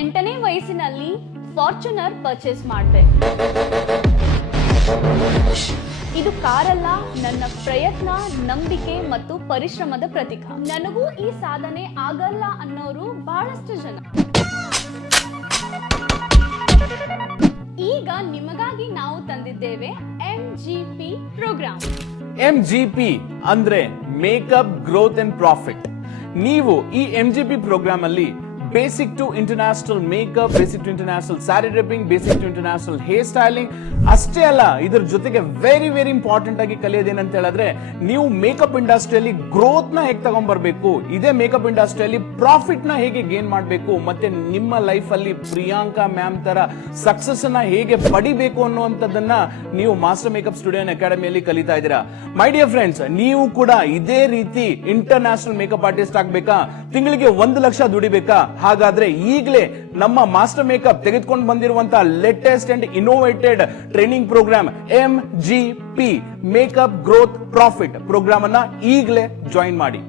28ನೇ ವಯಸ್ಸಿನಲ್ಲಿ Fortuner purchase ಮಾಡಿದೆ. ಇದು ಕಾರಲ್ಲ, ನನ್ನ ಪ್ರಯತ್ನ, ನಂಬಿಕೆ ಮತ್ತು ಪರಿಶ್ರಮದ ಪ್ರತೀಕ. ನನಗೂ ಈ ಸಾಧನೆ ಆಗಲ್ಲ ಅನ್ನೋರು ಬಹಳಷ್ಟು ಜನ. ಈಗ ನಿಮಗಾಗಿ ನಾವು ತಂದಿದ್ದೇವೆ MGP ಪ್ರೋಗ್ರಾಮ್. MGP ಅಂದ್ರೆ ಮೇಕಪ್ ಗ್ರೋತ್ ಅಂಡ್ ಪ್ರಾಫಿಟ್. ನೀವು ಈ MGP ಪ್ರೋಗ್ರಾಮ್ ಅಲ್ಲಿ basic to international makeup, basic to international sari draping, basic to international hair styling ಅಷ್ಟೇ ಅಲ್ಲ, ಇದ್ರ ಜೊತೆಗೆ ವೆರಿ ಇಂಪಾರ್ಟೆಂಟ್ ಆಗಿ ಕಲಿಯೋದೇನಂತ ಹೇಳಿದ್ರೆ ನೀವು ಮೇಕಪ್ ಇಂಡಸ್ಟ್ರಿಯಲ್ಲಿ ಗ್ರೋತ್ ನ ಹೇಗೆ ತಗೊಂಡ್ಬರ್ಬೇಕು, ಇದೇ ಮೇಕಪ್ ಇಂಡಸ್ಟ್ರಿಯಲ್ಲಿ ಪ್ರಾಫಿಟ್ ನ ಹೇಗೆ ಗೇನ್ ಮಾಡಬೇಕು, ಮತ್ತೆ ನಿಮ್ಮ ಲೈಫ್ ಅಲ್ಲಿ ಪ್ರಿಯಾಂಕಾ ಮ್ಯಾಮ್ ತರ ಸಕ್ಸಸ್ ಅನ್ನ ಹೇಗೆ ಪಡಿಬೇಕು ಅನ್ನುವಂಥದ್ದನ್ನ ನೀವು ಮಾಸ್ಟರ್ ಮೇಕಪ್ ಸ್ಟುಡಿಯೋ ಅಕಾಡೆಮಿಯಲ್ಲಿ ಕಲಿತಾ ಇದ್ದೀರಾ. ಮೈ ಡಿಯರ್ ಫ್ರೆಂಡ್ಸ್, ನೀವು ಕೂಡ ಇದೇ ರೀತಿ ಇಂಟರ್ನ್ಯಾಷನಲ್ ಮೇಕಪ್ ಆರ್ಟಿಸ್ಟ್ ಆಗ್ಬೇಕಾ, ತಿಂಗಳಿಗೆ 1 ಲಕ್ಷ ದುಡಿಬೇಕಾ? ಹಾಗಾದ್ರೆ ಈಗಲೇ ನಮ್ಮ ಮಾಸ್ಟರ್ ಮೇಕಪ್ ತೆಗೆದುಕೊಂಡು ಬಂದಿರುವಂತಹ latest and innovated training program MGP makeup growth profit program ಅನ್ನ ಈಗಲೇ ಜಾಯಿನ್ ಮಾಡಿ.